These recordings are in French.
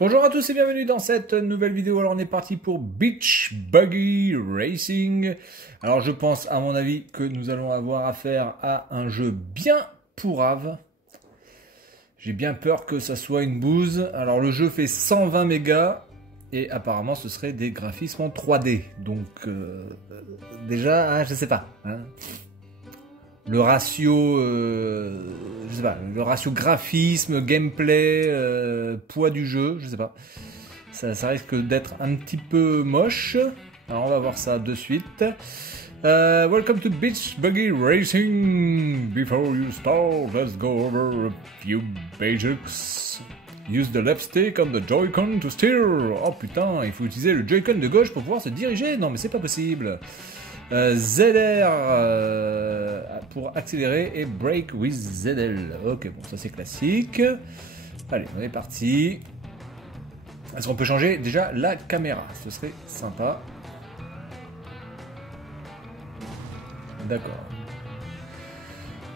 Bonjour à tous et bienvenue dans cette nouvelle vidéo. Alors on est parti pour Beach Buggy Racing. Alors je pense à mon avis que nous allons avoir affaire à un jeu bien pourrave. J'ai bien peur que ça soit une bouse. Alors le jeu fait 120 mégas et apparemment ce serait des graphismes en 3D. Donc déjà, je sais pas. Le ratio, je sais pas, le ratio graphisme, gameplay, poids du jeu, je sais pas. Ça risque d'être un petit peu moche. Alors on va voir ça de suite. Welcome to Beach Buggy Racing. Before you start, let's go over a few basics. Use the left stick on the Joy-Con to steer. Oh putain, il faut utiliser le Joy-Con de gauche pour pouvoir se diriger. Non mais c'est pas possible. ZR pour accélérer et brake with ZL. Ok, bon, ça c'est classique. Allez, on est parti. Est-ce qu'on peut changer déjà la caméra? Ce serait sympa. D'accord.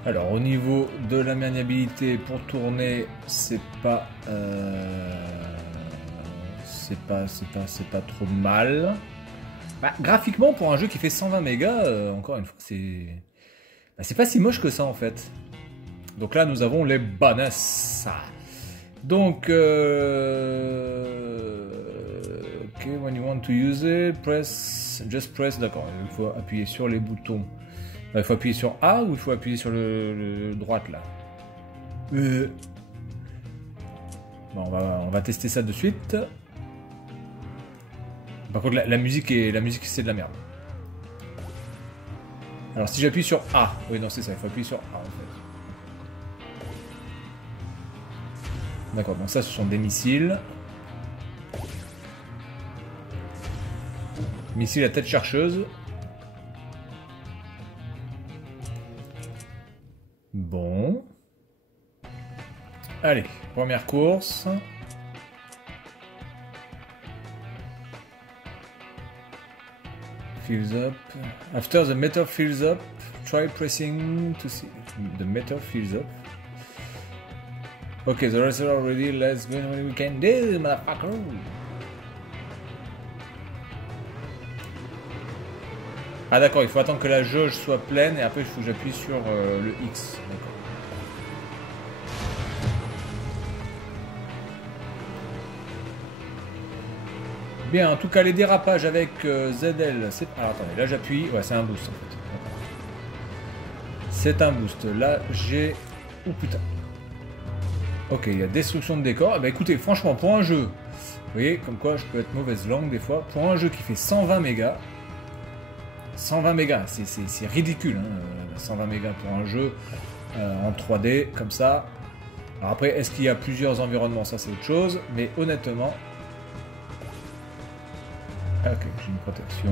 Alors, au niveau de la maniabilité pour tourner, c'est pas trop mal. Bah, graphiquement, pour un jeu qui fait 120 mégas, encore une fois, c'est pas si moche que ça en fait. Donc là, nous avons les bonus. Donc, ok, when you want to use it, just press, d'accord, il faut appuyer sur les boutons. Il faut appuyer sur A ou il faut appuyer sur le droite là. Bon, on va tester ça de suite. Par contre, la musique c'est de la merde. Alors si j'appuie sur A, oui non c'est ça, il faut appuyer sur A en fait. D'accord, bon ça ce sont des missiles. Missiles à tête chercheuse. Bon. Allez, première course. Fills up. After the meter fills up, try pressing to see the meter fills up. Okay, the rest are already. Let's go when we can do, motherfucker. Ah d'accord, il faut attendre que la jauge soit pleine et après il faut que j'appuie sur le X. D'accord. Bien, en tout cas les dérapages avec ZL, c'est... Alors attendez, là j'appuie, ouais c'est un boost en fait. C'est un boost, là j'ai... Oh putain. Ok, il y a destruction de décor. Eh ben écoutez, franchement pour un jeu, vous voyez comme quoi je peux être mauvaise langue des fois, pour un jeu qui fait 120 mégas, 120 mégas, c'est ridicule, hein, 120 mégas pour un jeu en 3D comme ça. Alors après, est-ce qu'il y a plusieurs environnements, ça c'est autre chose, mais honnêtement... Ok, j'ai une protection.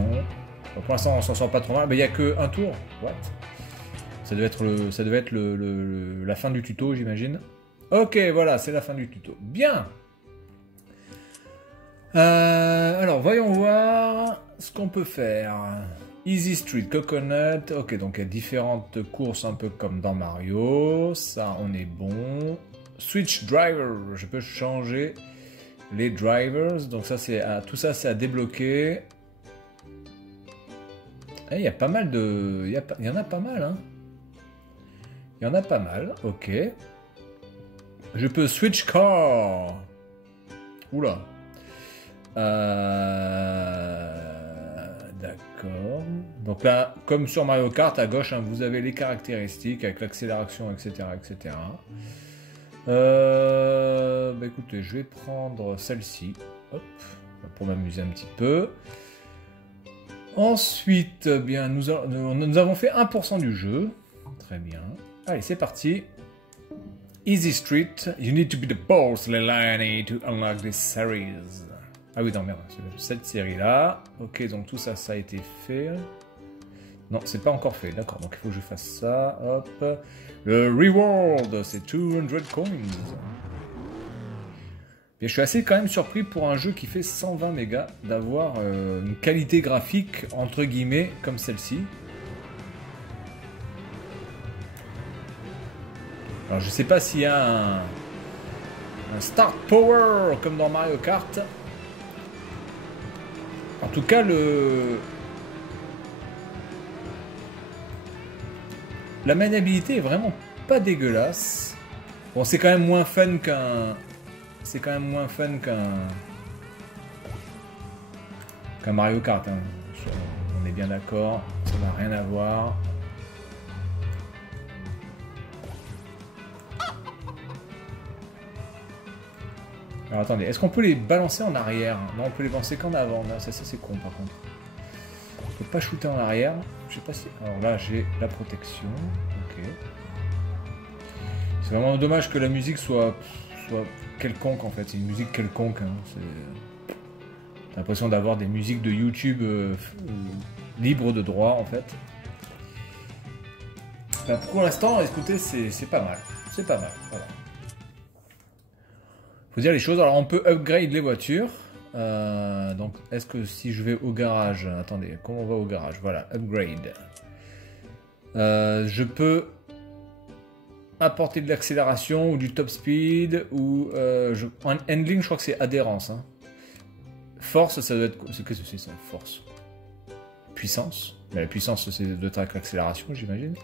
Bon, pour l'instant, on s'en sort pas trop mal. Mais il n'y a qu'un tour. What? Ça devait être la fin du tuto, j'imagine. Ok, voilà, c'est la fin du tuto. Bien. Alors, voyons voir ce qu'on peut faire. Easy Street, Coconut. Ok, donc il y a différentes courses, un peu comme dans Mario. Ça, on est bon. Switch Driver. Je peux changer... les drivers, donc ça c'est tout ça c'est à débloquer. Il y a pas mal de... Il y en a pas mal, hein. Il y en a pas mal, ok. Je peux switch car. Oula. D'accord. Donc là, comme sur Mario Kart, à gauche, hein, vous avez les caractéristiques avec l'accélération, etc., etc. Bah écoutez, je vais prendre celle-ci, hop, pour m'amuser un petit peu. Ensuite, bien, nous avons fait 1% du jeu. Très bien. Allez, c'est parti. Easy Street. You need to be the boss, Leilani, to unlock this series. Ah oui, non, merde, c'est cette série-là. Ok, donc tout ça, ça a été fait. Non, c'est pas encore fait, d'accord, donc il faut que je fasse ça, hop. Le reward, c'est 200 coins. Et je suis assez quand même surpris pour un jeu qui fait 120 mégas d'avoir une qualité graphique, entre guillemets, comme celle-ci. Alors je sais pas s'il y a Un Start Power, comme dans Mario Kart. En tout cas, la maniabilité est vraiment pas dégueulasse. Bon, c'est quand même moins fun qu'un... C'est quand même moins fun qu'un Mario Kart. Hein. On est bien d'accord, ça n'a rien à voir. Alors attendez, est-ce qu'on peut les balancer en arrière? Non, on peut les balancer qu'en avant. Non, ça c'est con par contre. On peut pas shooter en arrière. Je sais pas si... Alors là, j'ai la protection. Ok. C'est vraiment dommage que la musique soit quelconque en fait. C'est une musique quelconque. Hein. J'ai l'impression d'avoir des musiques de YouTube libres de droit en fait. Bah, pour l'instant, écoutez, c'est pas mal. C'est pas mal. Voilà. Faut dire les choses. Alors, on peut upgrade les voitures. Donc, est-ce que si je vais au garage... Attendez, comment on va au garage? Voilà, upgrade. Je peux apporter de l'accélération ou du top speed ou... en handling, je crois que c'est adhérence. Hein. Force, ça doit être... Qu'est-ce que c'est ça? Force. Puissance. Mais la puissance, c'est de l'accélération, j'imagine.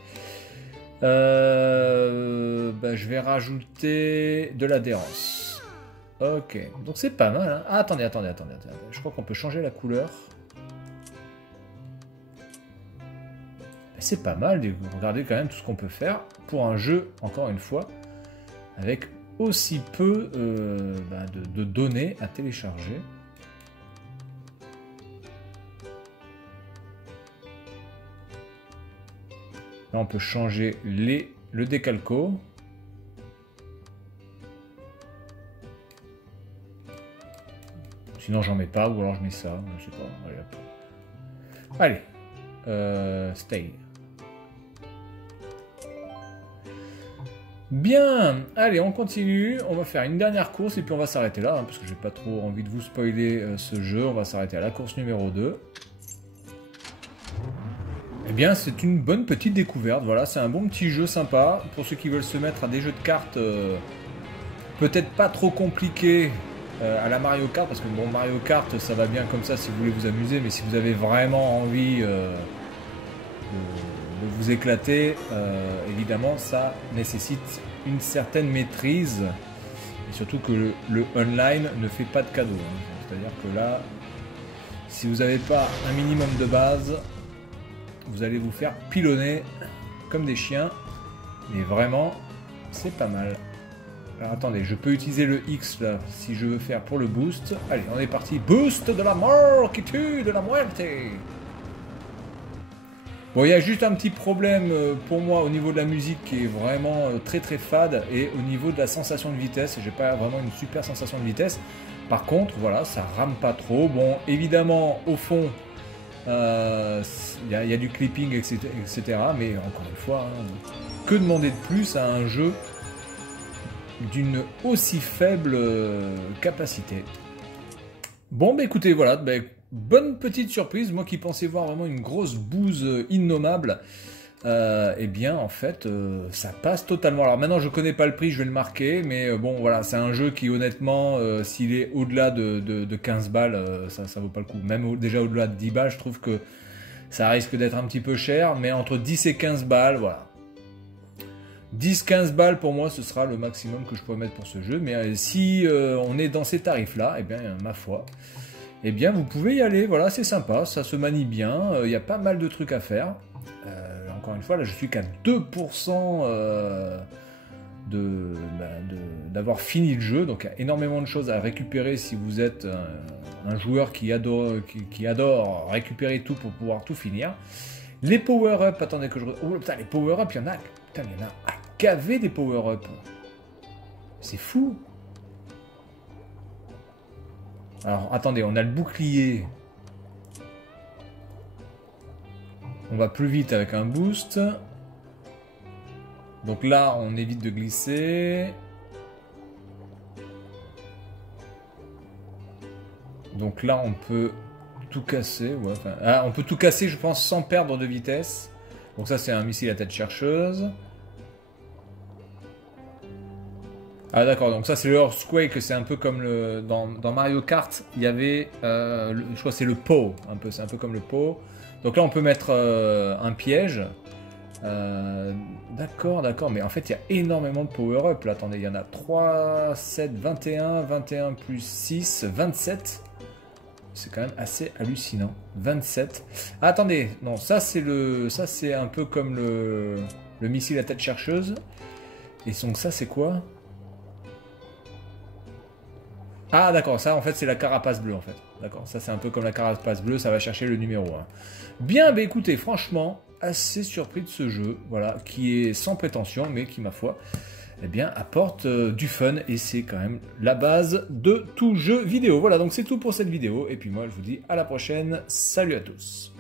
Bah, je vais rajouter de l'adhérence. Ok, donc c'est pas mal. Hein. Ah, attendez. Je crois qu'on peut changer la couleur. C'est pas mal. Regardez quand même tout ce qu'on peut faire pour un jeu, encore une fois, avec aussi peu de données à télécharger. Là, on peut changer le décalco. Sinon, j'en mets pas, ou alors je mets ça. Je sais pas. Allez, stay. Bien, allez, on continue. On va faire une dernière course et puis on va s'arrêter là, hein, parce que j'ai pas trop envie de vous spoiler ce jeu. On va s'arrêter à la course numéro 2. Eh bien, c'est une bonne petite découverte. Voilà, c'est un bon petit jeu sympa. Pour ceux qui veulent se mettre à des jeux de cartes peut-être pas trop compliqués à la Mario Kart, parce que bon, Mario Kart, ça va bien comme ça si vous voulez vous amuser, mais si vous avez vraiment envie de vous éclater, évidemment, ça nécessite une certaine maîtrise. Et surtout que le online ne fait pas de cadeaux. Hein. C'est-à-dire que là, si vous n'avez pas un minimum de base, vous allez vous faire pilonner comme des chiens. Mais vraiment, c'est pas mal. Alors attendez, je peux utiliser le X là, si je veux faire pour le boost. Allez, on est parti. Boost de la mort qui tue de la muerte. Bon, il y a juste un petit problème pour moi au niveau de la musique qui est vraiment très très fade. Et au niveau de la sensation de vitesse, j'ai pas vraiment une super sensation de vitesse. Par contre, voilà, ça rame pas trop. Bon, évidemment, au fond... y a du clipping, etc. Mais encore une fois, hein, que demander de plus à un jeu d'une aussi faible capacité? Bon, bah écoutez, voilà, bah, bonne petite surprise. Moi qui pensais voir vraiment une grosse bouse innommable, eh bien en fait ça passe totalement. Alors maintenant je connais pas le prix, je vais le marquer, mais bon voilà, c'est un jeu qui honnêtement s'il est au-delà de 15 balles, ça vaut pas le coup. Même déjà au-delà de 10 balles, je trouve que ça risque d'être un petit peu cher, mais entre 10 et 15 balles, voilà. 10-15 balles pour moi ce sera le maximum que je pourrais mettre pour ce jeu, mais si on est dans ces tarifs là, eh bien ma foi, eh bien vous pouvez y aller, voilà, c'est sympa, ça se manie bien, il y a pas mal de trucs à faire. Encore une fois, là je suis qu'à 2% d'avoir fini le jeu, donc il y a énormément de choses à récupérer si vous êtes un joueur qui adore récupérer tout pour pouvoir tout finir. Les power-up, attendez que je... Oh putain, les power-up, il y en a... Putain, il y en a à caver des power-up. C'est fou. Alors, attendez, on a le bouclier. On va plus vite avec un boost. Donc là, on évite de glisser. Donc là, on peut tout casser. Ouais, enfin, on peut tout casser, je pense, sans perdre de vitesse. Donc ça, c'est un missile à tête chercheuse. Ah d'accord, donc ça c'est le Earthquake, c'est un peu comme dans Mario Kart, il y avait, je crois que c'est le pot, un peu, c'est un peu comme le pot. Donc là on peut mettre un piège. D'accord, mais en fait il y a énormément de power-up là, attendez, il y en a 3, 7, 21, 21 plus 6, 27. C'est quand même assez hallucinant. 27. Ah, attendez, non, ça c'est un peu comme le missile à tête chercheuse. Et donc ça c'est quoi? Ah d'accord, ça en fait c'est la carapace bleue en fait. D'accord, ça c'est un peu comme la carapace bleue, ça va chercher le numéro 1. Bien, bah écoutez, franchement, assez surpris de ce jeu, voilà, qui est sans prétention, mais qui, ma foi, eh bien, apporte du fun, et c'est quand même la base de tout jeu vidéo. Voilà, donc c'est tout pour cette vidéo, et puis moi je vous dis à la prochaine, salut à tous.